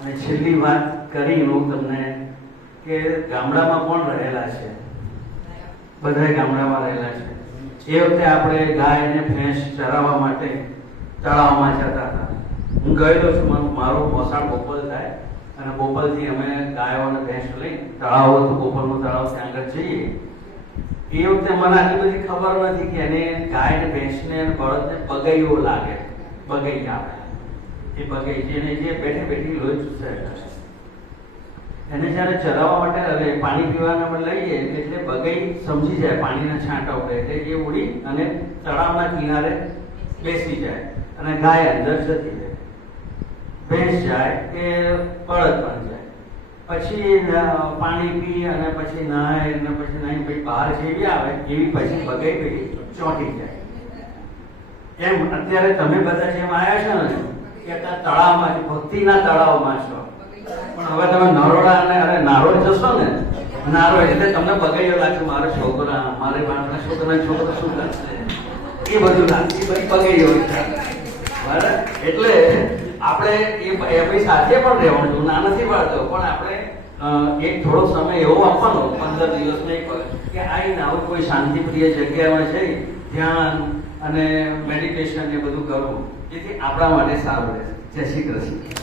અને છેલ્લી વાત કરી હું તમને કે ગામડામાં કોણ રહેલા છે? બધા ગામડામાં રહેલા છે. એ વખતે આપણે ગાય અને ભેંસ ચરાવવા માટે તળાવમાં જતા હતા. હું ગયેલો છું મારું મોસાળ બોપલ થાય અને બોપલથી અમે ગાયો અને ભેંસ લઈ તળાવ હતું બોપલનું તળાવ ત્યાં આગળ જઈએ. એ વખતે મને આટલી બધી ખબર નથી કે એને ગાય ને ભેંસને અને બળદને બગૈયો લાગે, બગૈયા. આવે એ બગઈ જેને જે બેઠે બેઠી લોહી ચૂસાય એને જ્યારે ચલાવવા માટે હવે પાણી પીવાના પણ લઈએ, એટલે બગઈ સમજી જાય પાણીના છાંટા ઉપર, એટલે એ ઉડી અને તળાવના કિનારે બેસી જાય અને ગાય અંદર જતી જાય ભેંસ જાય કે બળદ પણ જાય. પછી પાણી પી અને પછી નાય અને પછી નાઈ પછી બહાર જેવી આવે, એવી પછી બગઈ પેલી ચોંટી જાય. એમ, અત્યારે તમે બધા જેમ આવ્યા છો ને છો. એટલે તમને એ એટલે આપણે સાથે પણ રહેવાનું ના નથી પાડતો, પણ આપણે એક થોડો સમય એવો આપવાનો, પંદર દિવસ નહીં પડે કે આ આવું કોઈ શાંતિપ્રિય જગ્યામાં જઈ, ધ્યાન અને મેડિટેશન એ બધું કરવું એથી આપણા માટે સારું રહેશે. જય શ્રી કૃષ્ણ.